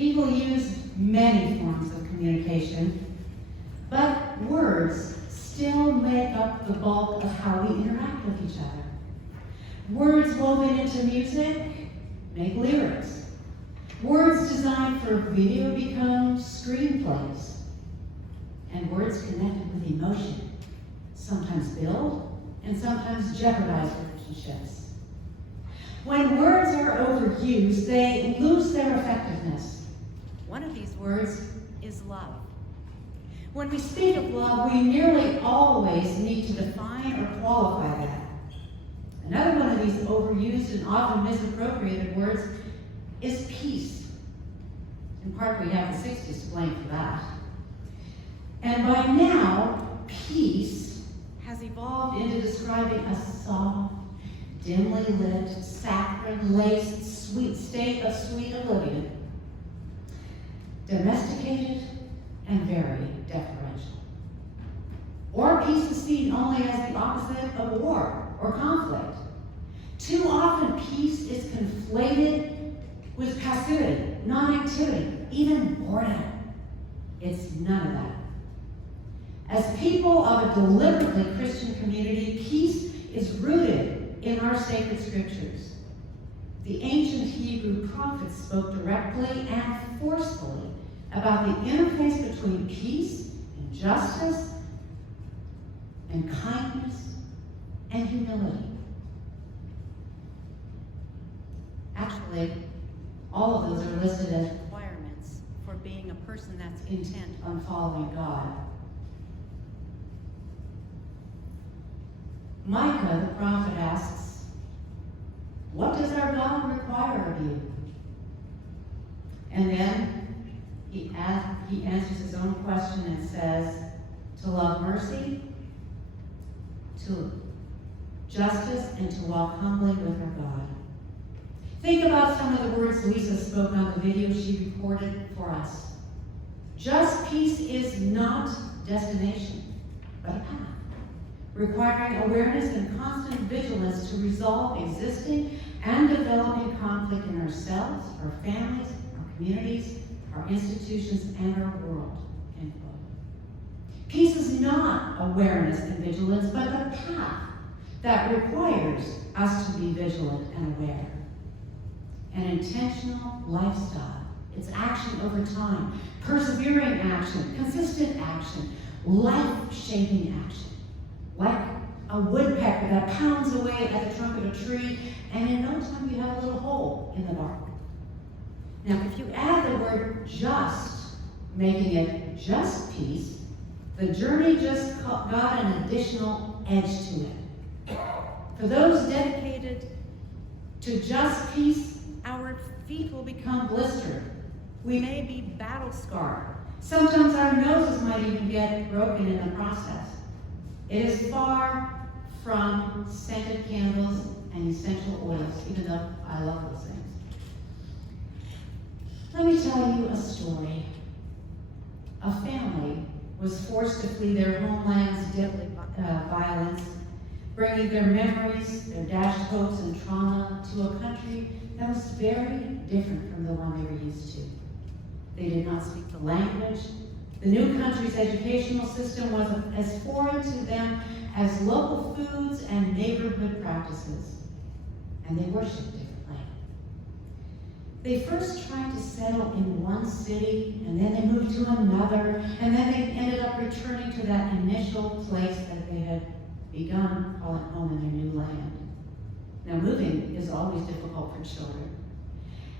People use many forms of communication, but words still make up the bulk of how we interact with each other. Words woven into music make lyrics. Words designed for video become screenplays. And words connected with emotion sometimes build and sometimes jeopardize relationships. When words are overused, they lose their effectiveness. One of these words is love. When we speak of love, we nearly always need to define or qualify that. Another one of these overused and often misappropriated words is peace. In part, we have the 60s to blame for that. And by now, peace has evolved into describing a soft, dimly lit, saccharine-laced, sweet state of sweet oblivion. Domesticated and very deferential. Or peace is seen only as the opposite of war or conflict. Too often, peace is conflated with passivity, non-activity, even boredom. It's none of that. As people of a deliberately Christian community, peace is rooted in our sacred scriptures. The ancient Hebrew prophets spoke directly and forcefully about the interface between peace and justice and kindness and humility. Actually, all of those are listed as requirements for being a person that's intent on following God. Micah, the prophet, asks, "What does our God require of you?" And then he answers his own question and says, to love mercy, to justice, and to walk humbly with our God. Think about some of the words Lisa spoke on the video she recorded for us. Just peace is not destination, but a path, requiring awareness and constant vigilance to resolve existing and developing conflict in ourselves, our families, our communities, our institutions, and our world. End quote. Peace is not awareness and vigilance, but a path that requires us to be vigilant and aware. An intentional lifestyle. It's action over time, persevering action, consistent action, life-shaping action. Like a woodpecker that pounds away at the trunk of a tree, and in no time you have a little hole in the bark. Now, if you add the word just, making it just peace, the journey just got an additional edge to it. For those dedicated to just peace, our feet will become blistered. We may be battle scarred. Sometimes our noses might even get broken in the process. It is far from scented candles and essential oils, even though I love those things. Let me tell you a story. A family was forced to flee their homeland's deadly violence, bringing their memories, their dashed hopes and trauma to a country that was very different from the one they were used to. They did not speak the language. The new country's educational system was as foreign to them as local foods and neighborhood practices, and they worshiped differently. They first tried to settle in one city, and then they moved to another, and then they ended up returning to that initial place that they had begun calling home in their new land. Now, moving is always difficult for children.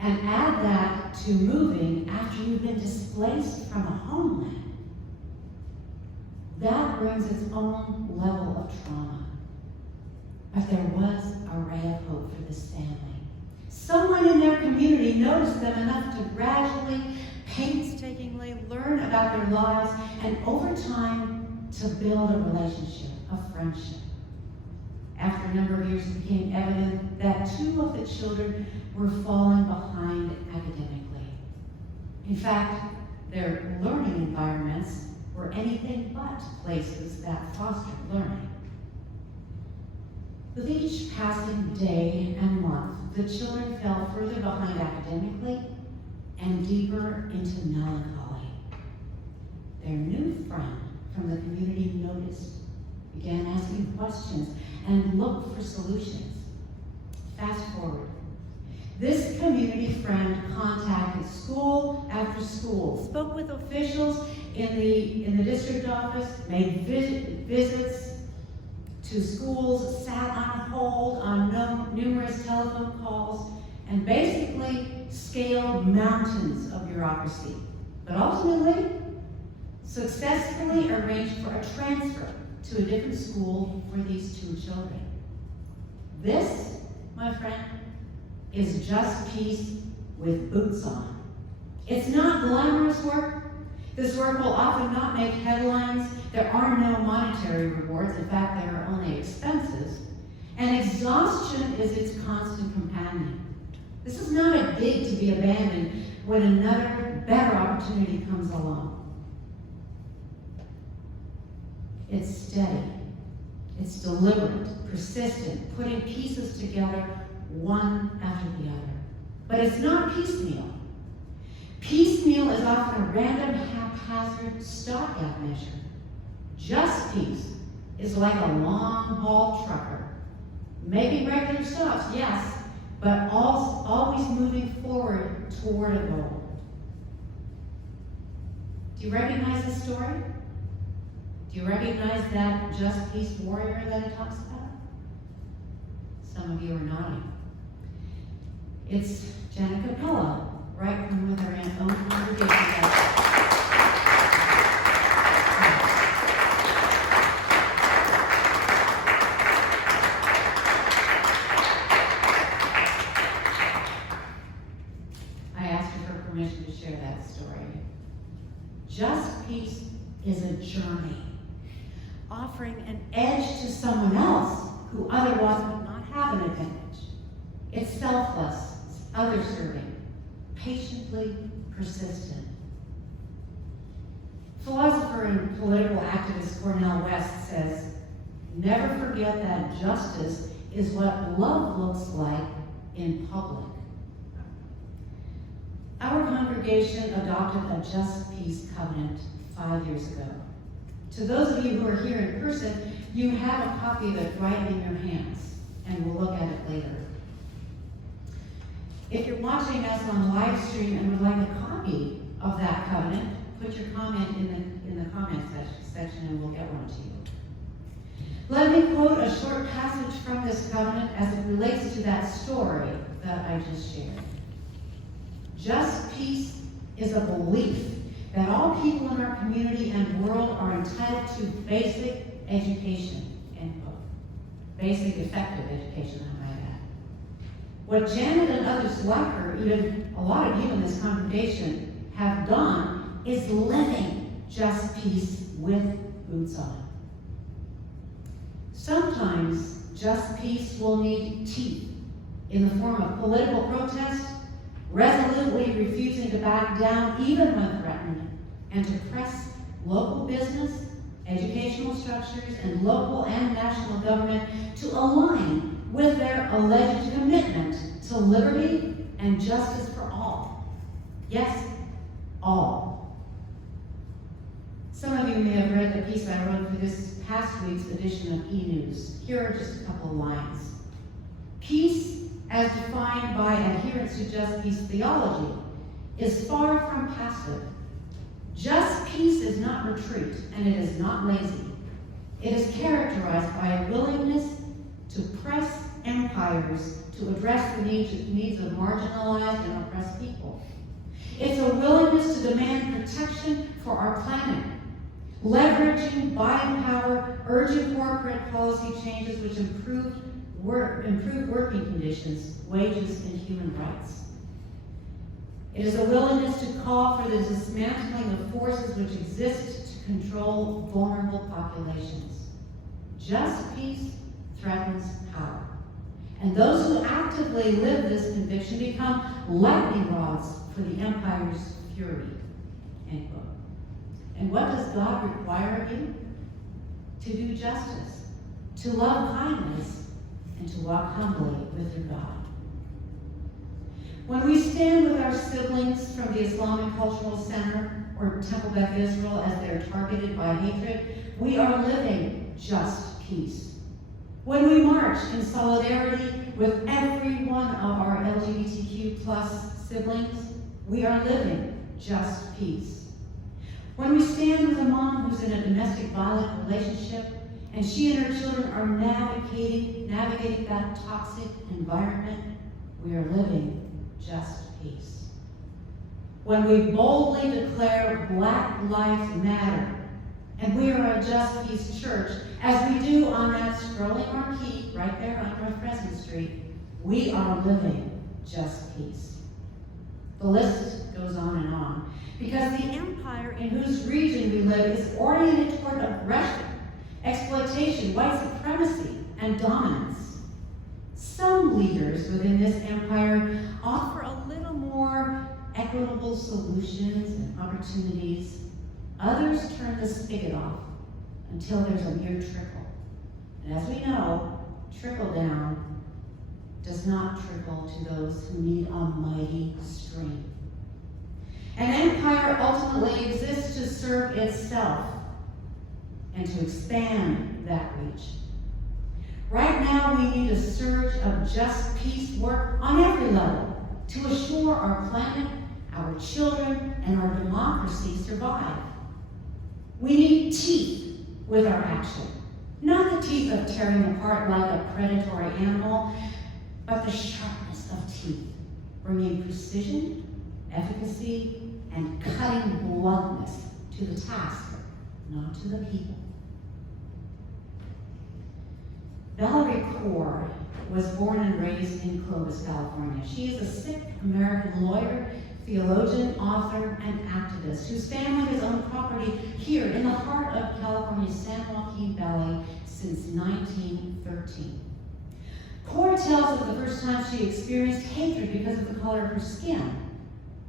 And add that to moving after you've been displaced from a homeland. That brings its own level of trauma. But there was a ray of hope for this family. Someone in their community noticed them enough to gradually, painstakingly learn about their lives and over time to build a relationship, a friendship. After a number of years, it became evident that two of the children were falling behind academically. In fact, their learning environments were anything but places that fostered learning. With each passing day and month, the children fell further behind academically, and deeper into melancholy. Their new friend from the community noticed, began asking questions, and looked for solutions. Fast forward. This community friend contacted school after school, spoke with officials in the district office, made visits to schools, sat on hold on numerous telephone calls, and basically scaled mountains of bureaucracy. But ultimately, successfully arranged for a transfer to a different school for these two children. This, my friend, is just peace with boots on. It's not glamorous work. This work will often not make headlines. There are no monetary rewards. In fact, there are only expenses. And exhaustion is its constant companion. This is not a gig to be abandoned when another, better opportunity comes along. It's steady. It's deliberate, persistent, putting pieces together one after the other. But it's not piecemeal. Piecemeal is often a random, haphazard stopgap measure. Just peace is like a long-haul trucker, making regular stops, yes, but always moving forward toward a goal. Do you recognize this story? Do you recognize that just peace warrior that it talks about? Some of you are nodding. It's Janet Capella, right from with her own congregation. I asked her for permission to share that story. Just peace is a journey, offering an edge to someone else who otherwise would not have an advantage. It's selfless, it's other-serving, patiently persistent. Philosopher and political activist Cornel West says, "Never forget that justice is what love looks like in public." Our congregation adopted a Just Peace covenant 5 years ago. To those of you who are here in person, you have a copy of it right in your hands, and we'll look at it later. If you're watching us on live stream and would like a copy of that covenant, put your comment in the comment section and we'll get one to you. Let me quote a short passage from this covenant as it relates to that story that I just shared. Just peace is a belief that all people in our community and world are entitled to basic education, end quote. Basic effective education, I might add. What Janet and others like her, even a lot of you in this congregation, have done is living just peace with boots on. Sometimes just peace will need teeth in the form of political protest, resolutely refusing to back down even when threatened, and to press local business, educational structures, and local and national government to align with their alleged commitment to liberty and justice for all. Yes, all. Some of you may have read the piece I wrote for this past week's edition of E-News. Here are just a couple of lines. Peace, as defined by adherents to just peace theology, is far from passive. Just peace is not retreat, and it is not lazy. It is characterized by a willingness to press empires to address the needs of marginalized and oppressed people. It's a willingness to demand protection for our planet, leveraging buying power, urging corporate policy changes which improve working conditions, wages, and human rights. It is a willingness to call for the dismantling of forces which exist to control vulnerable populations. Just peace threatens power. And those who actively live this conviction become lightning rods for the empire's fury. End quote. And what does God require of you? To do justice, to love kindness, and to walk humbly with your God. When we stand with our siblings from the Islamic Cultural Center or Temple Beth Israel as they're targeted by hatred, we are living just peace. When we march in solidarity with every one of our LGBTQ plus siblings, we are living just peace. When we stand with a mom who's in a domestic violent relationship and she and her children are navigating that toxic environment, we are living just peace. When we boldly declare Black Lives Matter, and we are a Just Peace church, as we do on that scrolling marquee right there on North Crescent Street, we are living just peace. The list goes on, because the empire in whose region we live is oriented toward aggression, exploitation, white supremacy, and dominance. Some leaders within this empire offer a little more equitable solutions and opportunities. Others turn the spigot off until there's a mere trickle. And as we know, trickle down does not trickle to those who need a mighty stream. An empire ultimately exists to serve itself and to expand that reach. Right now, we need a surge of just peace work on every level to assure our planet, our children, and our democracy survive. We need teeth with our action, not the teeth of tearing apart like a predatory animal, but the sharpness of teeth, bringing precision, efficacy, and cutting bluntness to the task, not to the people. Valerie Kaur was born and raised in Clovis, California. She is a Sikh American lawyer, theologian, author, and activist whose family has owned property here in the heart of California's San Joaquin Valley since 1913. Kaur tells of the first time she experienced hatred because of the color of her skin,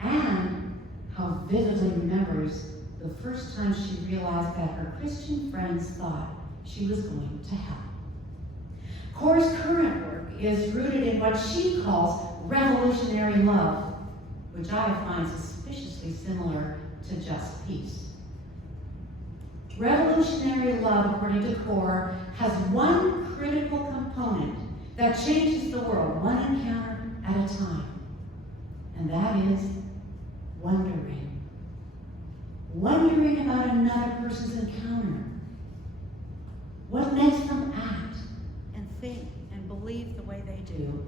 and how vividly remembers the first time she realized that her Christian friends thought she was going to hell. Kaur's current work is rooted in what she calls revolutionary love, which I find suspiciously similar to just peace. Revolutionary love, according to Kaur, has one critical component that changes the world, one encounter at a time, and that is wondering. Wondering about another person's encounter. What makes them act and think and believe the way they do.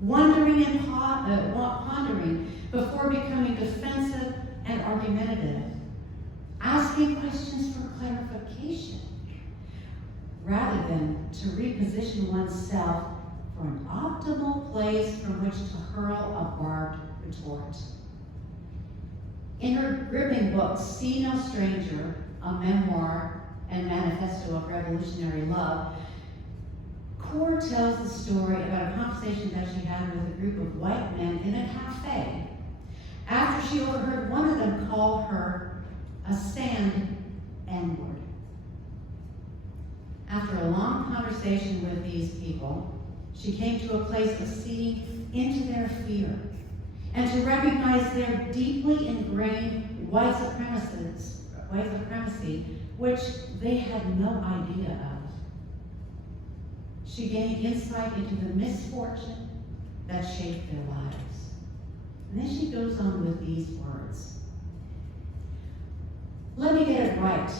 Wondering and pondering before becoming defensive and argumentative. Asking questions for clarification, rather than to reposition oneself for an optimal place from which to hurl a barbed retort. In her gripping book, See No Stranger, a memoir and manifesto of revolutionary love, Kaur tells the story about a conversation that she had with a group of white men in a cafe after she overheard one of them call her a sand N-word. After a long conversation with these people, she came to a place of seeing into their fear and to recognize their deeply ingrained white supremacy, which they had no idea of. She gained insight into the misfortune that shaped their lives. And then she goes on with these words. Let me get it right,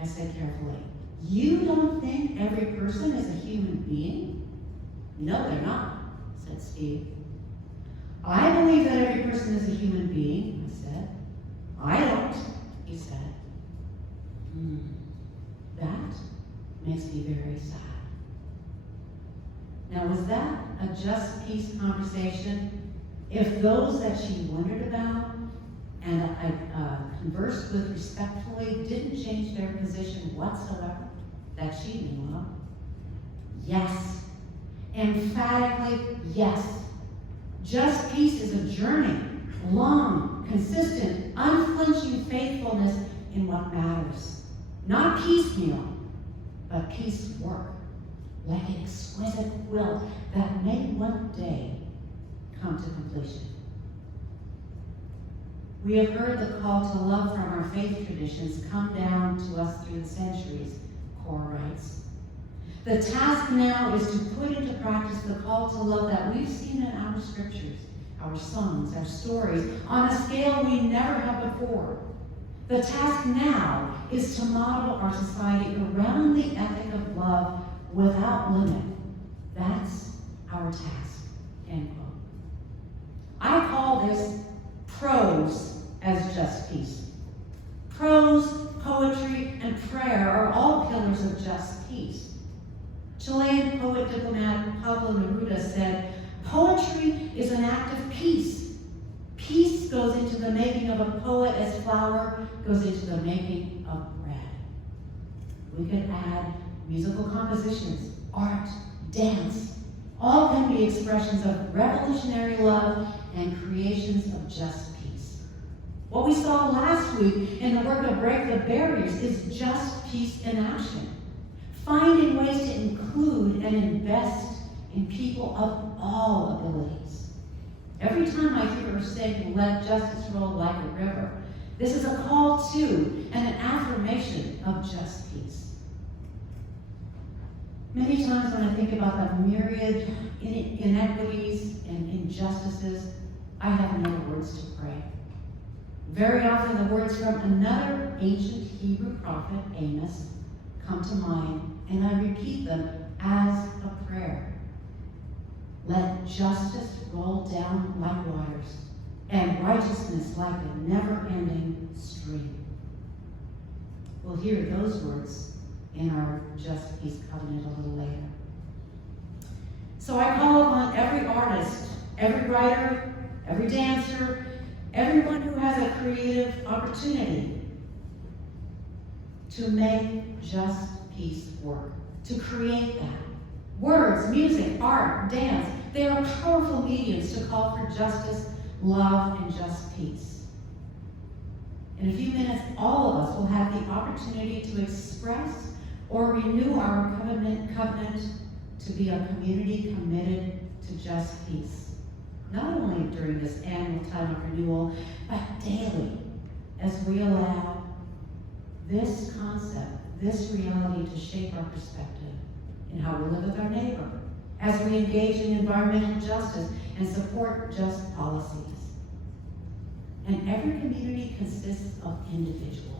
I said carefully. You don't think every person is a human being? No, they're not, said Steve. I believe that every person is a human being, I said. I don't, he said. That makes me very sad. Now, was that a just peace conversation? If those that she wondered about and I conversed with respectfully didn't change their position whatsoever that she knew of? Yes. Emphatically, yes. Just peace is a journey, long, consistent, unflinching faithfulness in what matters. Not piecemeal, but piecework, like an exquisite quilt that may one day come to completion. We have heard the call to love from our faith traditions come down to us through the centuries, Cora writes. The task now is to put into practice the call to love that we've seen in our scriptures, our songs, our stories, on a scale we never have before. The task now is to model our society around the ethic of love without limit. That's our task, end quote. I call this prose as just peace. Prose, poetry, and prayer are all pillars of just peace. Chilean poet diplomat Pablo Neruda said, poetry is an act of peace. Peace goes into the making of a poet as flour goes into the making of bread. We could add musical compositions, art, dance. All can be expressions of revolutionary love and creations of just peace. What we saw last week in the work of Break the Barriers is just peace in action. Finding ways to include and invest in people of all abilities. Every time I hear her say, let justice roll like a river, this is a call to and an affirmation of just peace. Many times when I think about the myriad inequities and injustices, I have no words to pray. Very often the words from another ancient Hebrew prophet, Amos, come to mind, and I repeat them as a prayer. Let justice roll down like waters, and righteousness like a never-ending stream. We'll hear those words in our Just Peace Covenant a little later. So I call upon every artist, every writer, every dancer, everyone who has a creative opportunity to make just peace work, to create that. Words, music, art, dance, they are powerful mediums to call for justice, love, and just peace. In a few minutes, all of us will have the opportunity to express or renew our covenant to be a community committed to just peace. Not only during this annual time of renewal, but daily, as we allow this concept, this reality to shape our perspective in how we live with our neighbor, as we engage in environmental justice and support just policies. And every community consists of individuals.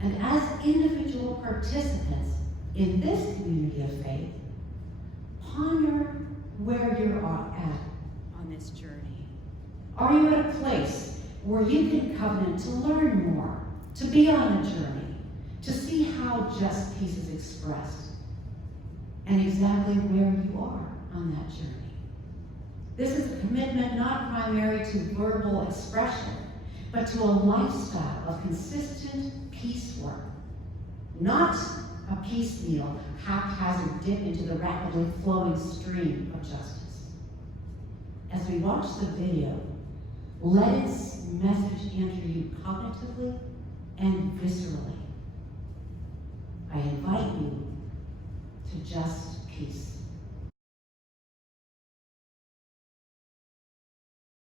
And as individual participants in this community of faith, ponder where you're at on this journey. Are you at a place where you can covenant to learn more, to be on a journey, to see how just peace is expressed, and exactly where you are on that journey? This is a commitment not primary to verbal expression, but to a lifestyle of consistent peace work, not a piecemeal, haphazard dip into the rapidly flowing stream of justice. As we watch the video, let its message enter you cognitively and viscerally. I invite you to just peace.